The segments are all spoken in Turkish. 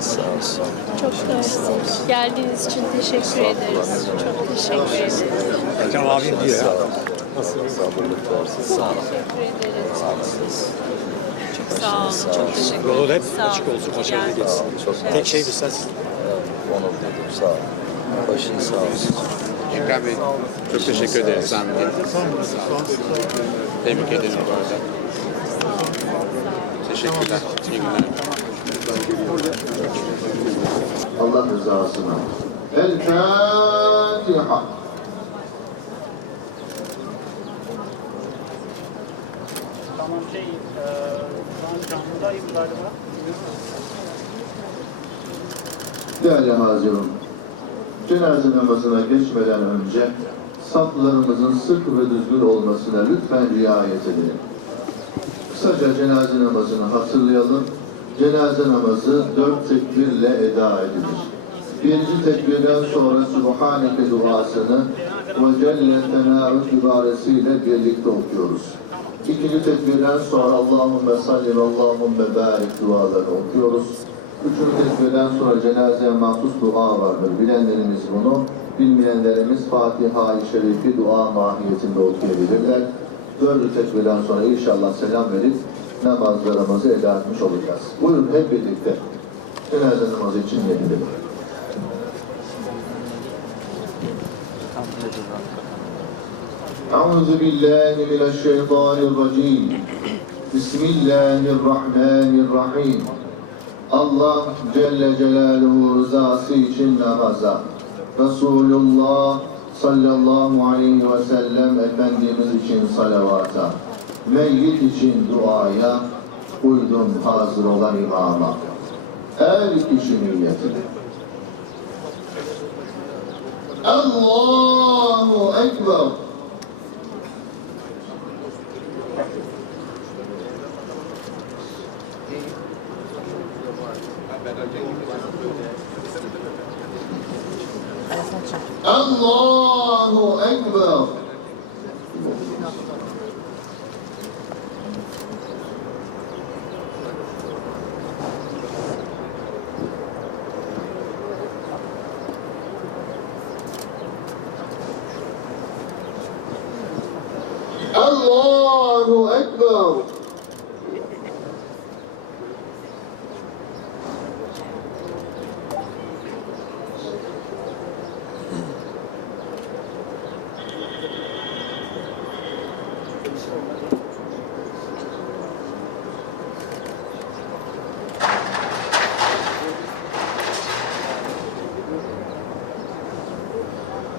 Sağ olsun. Çok mersi. Geldiğiniz için teşekkür ederiz. Çok teşekkür ederiz. Ercan abim diyor ya. Sabırlık versin. Sağ olun. Teşekkür ederiz. Sağ olasınız. Çok sağ olun. Çok teşekkür Yolun ederim. hep Sağ olun. açık olsun. Başarılı geçsin. Çok Tek şey biz sensin. Onur duydum. Sağ olun. Başın sağ olsun. Ekrem Bey, çok teşekkür ederiz zahmet Tebrik ederim bu arada. Teşekkürler. İyi günler. Allah rızasına. El Fatiha. Tamam şey, e, an canlıdayım galiba. Değerli hazırım. Cenaze namazına geçmeden önce saflarımızın sık ve düzgün olmasına lütfen riayet edelim. Kısaca cenaze namazını hatırlayalım. Cenaze namazı dört tekbirle eda edilir. Birinci tekbirden sonra Subhaneke duasını ve Celle Tenârut ibaresiyle birlikte okuyoruz. İkinci tekbirden sonra Allahümme salli ve Allahümme barik dualarını okuyoruz. Üçüncü tekbirden sonra cenazeye mahsus dua vardır. Bilenlerimiz bunu, bilmeyenlerimiz Fatiha-i Şerifi dua mahiyetinde okuyabilirler. Dördüncü tekbirden sonra inşallah selam verip namazlarımızı eda etmiş olacağız. Buyurun hep birlikte cenaze namazı için yenilelim. أعوذ بالله من الشيطان الرجيم بسم الله الرحمن الرحيم Allah Celle Celaluhu rızası için namaza, Resulullah sallallahu aleyhi ve sellem Efendimiz için salavata, meyyit için duaya, uydum hazır olan imama. Her kişi niyetine. Allahu Ekber. Allahu Ekber. Allahu Ekber.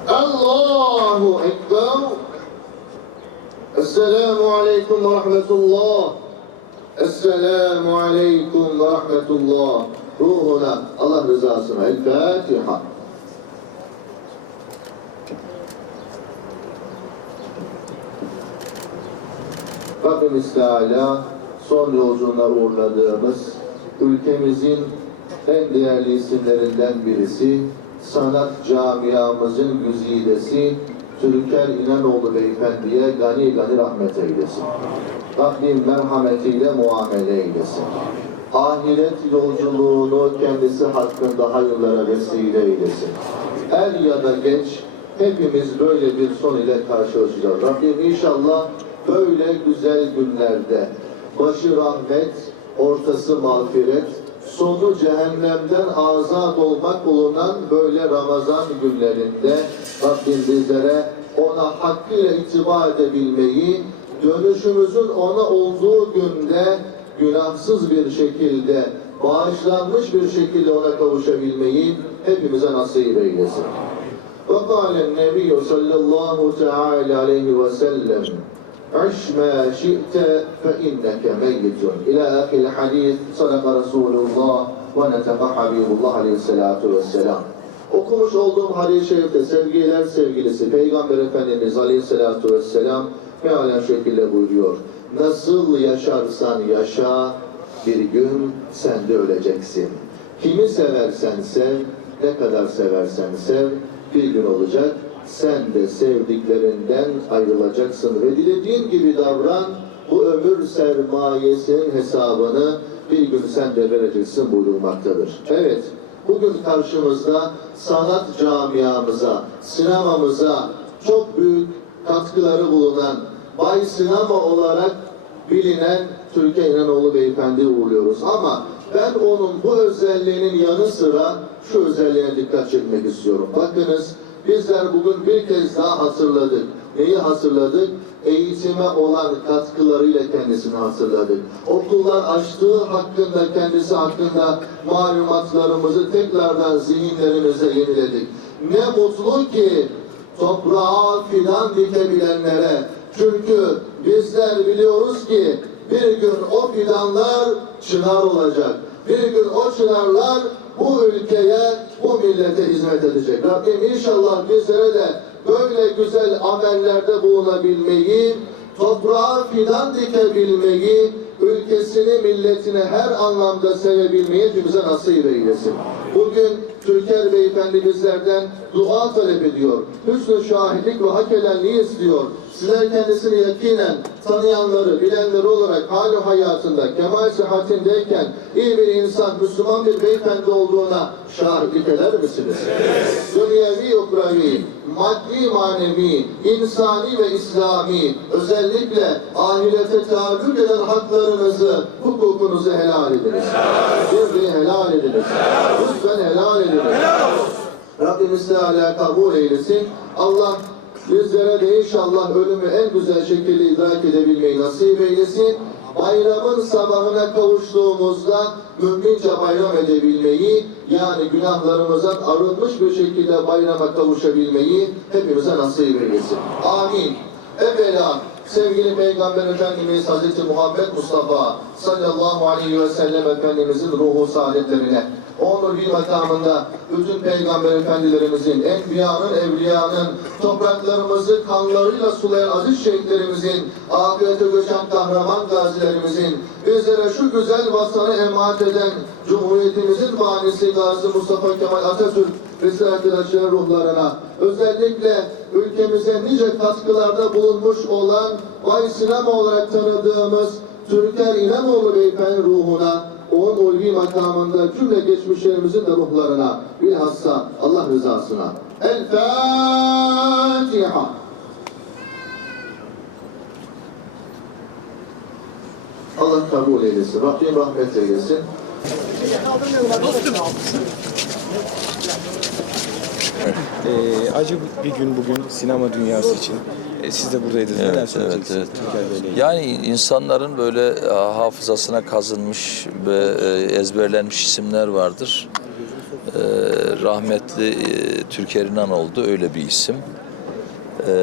Allahu Ekber. Esselamu Aleyküm ve Rahmetullah. Esselamu Aleyküm ve Rahmetullah. Ruhuna, Allah rızasına. El Fatiha. Rabbimiz Teala son yolculuğuna uğurladığımız ülkemizin en değerli isimlerinden birisi, sanat camiamızın güzidesi Türker İnanoğlu Beyefendi'ye gani gani rahmet eylesin. Rabbim merhametiyle muamele eylesin. Ahiret yolculuğunu kendisi hakkında hayırlara vesile eylesin. Er ya da geç hepimiz böyle bir son ile karşılaşacağız. Rabbim inşallah böyle güzel günlerde başı rahmet, ortası mağfiret, sonu cehennemden azat olmak bulunan böyle Ramazan günlerinde Rabbim bizlere ona hakkıyla itibar edebilmeyi, dönüşümüzün ona olduğu günde günahsız bir şekilde, bağışlanmış bir şekilde ona kavuşabilmeyi hepimize nasip eylesin. وقال النبي صلى الله تعالى عليه وسلم عش ما شئت فإنك ميت إلى آخر الحديث صدق رسول الله ونطق حبيب الله عليه الصلاة والسلام Okumuş olduğum hadis-i şerifte sevgiler sevgilisi Peygamber Efendimiz Aleyhisselatü Vesselam mealen şekilde buyuruyor. Nasıl yaşarsan yaşa bir gün sen de öleceksin. Kimi seversen sev, ne kadar seversen sev, bir gün olacak. sen de sevdiklerinden ayrılacaksın ve dilediğin gibi davran. Bu ömür sermayesinin hesabını bir gün sen de vereceksin buyurulmaktadır. Evet, bugün karşımızda sanat camiamıza, sinemamıza çok büyük katkıları bulunan Bay Sinema olarak bilinen Türkiye İnanoğlu Beyefendi uğurluyoruz. Ama ben onun bu özelliğinin yanı sıra şu özelliğine dikkat çekmek istiyorum. Bakınız bizler bugün bir kez daha hatırladık. Neyi hatırladık? Eğitime olan katkılarıyla kendisini hatırladık. Okullar açtığı hakkında, kendisi hakkında malumatlarımızı tekrardan zihinlerimize yeniledik. Ne mutlu ki toprağa fidan dikebilenlere. Çünkü bizler biliyoruz ki bir gün o fidanlar çınar olacak. Bir gün o çınarlar bu ülkeye, bu millete hizmet edecek. Rabbim inşallah bizlere de böyle güzel amellerde bulunabilmeyi, toprağa fidan dikebilmeyi, ülkesini, milletini her anlamda sevebilmeyi hepimize nasip eylesin. Bugün Türker Beyefendi bizlerden dua talep ediyor. Hüsnü şahitlik ve hak istiyor. Sizler kendisini yakinen tanıyanları, bilenleri olarak hali hayatında, kemal sıhhatindeyken iyi bir insan, Müslüman bir beyefendi olduğuna şahitlik eder misiniz? Dünyevi, ukravi, maddi, manevi, insani ve İslami, özellikle ahirete taalluk eden haklarınızı, hukukunuzu helal ediniz. Birliği helal ediniz. Lütfen helal ediniz. Rabbimiz Teala kabul eylesin. Allah bizlere de inşallah ölümü en güzel şekilde idrak edebilmeyi nasip eylesin. Bayramın sabahına kavuştuğumuzda mümince bayram edebilmeyi, yani günahlarımızdan arınmış bir şekilde bayrama kavuşabilmeyi hepimize nasip eylesin. Amin. Evvela sevgili Peygamber Efendimiz Hazreti Muhammed Mustafa sallallahu aleyhi ve sellem Efendimizin ruhu saadetlerine, onun bir makamında bütün peygamber efendilerimizin, enbiyanın, evliyanın, topraklarımızı kanlarıyla sulayan aziz şehitlerimizin, ahirete göçen kahraman gazilerimizin, bizlere şu güzel vatanı emanet eden Cumhuriyetimizin banisi Gazi Mustafa Kemal Atatürk arkadaşların ruhlarına, özellikle ülkemize nice katkılarda bulunmuş olan Bay Sinema olarak tanıdığımız Türker İnanoğlu Beyefendi ruhuna, onun ulvi makamında cümle geçmişlerimizin de ruhlarına, bilhassa Allah rızasına. El Fatiha. Allah kabul eylesin. Rabbim rahmet eylesin. Ee, acı bir gün bugün sinema dünyası için. Ee, siz de buradaydınız. Neler Evet, evet, söyleyeceksiniz evet. İlgili? Yani insanların böyle e, hafızasına kazınmış ve e, ezberlenmiş isimler vardır. E, rahmetli e, Türker İnanoğlu öyle bir isim. E,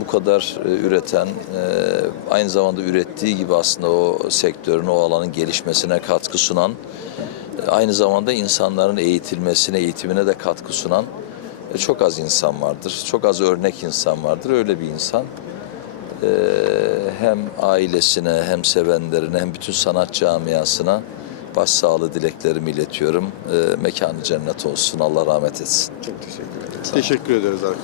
bu kadar e, üreten, e, aynı zamanda ürettiği gibi aslında o sektörün, o alanın gelişmesine katkı sunan, e, aynı zamanda insanların eğitilmesine, eğitimine de katkı sunan e, çok az insan vardır. Çok az örnek insan vardır. Öyle bir insan. Ee, hem ailesine hem sevenlerine hem bütün sanat camiasına başsağlığı dileklerimi iletiyorum. Ee, mekanı cennet olsun. Allah rahmet etsin. Çok teşekkür ederim. Teşekkür ederiz arkadaşlar.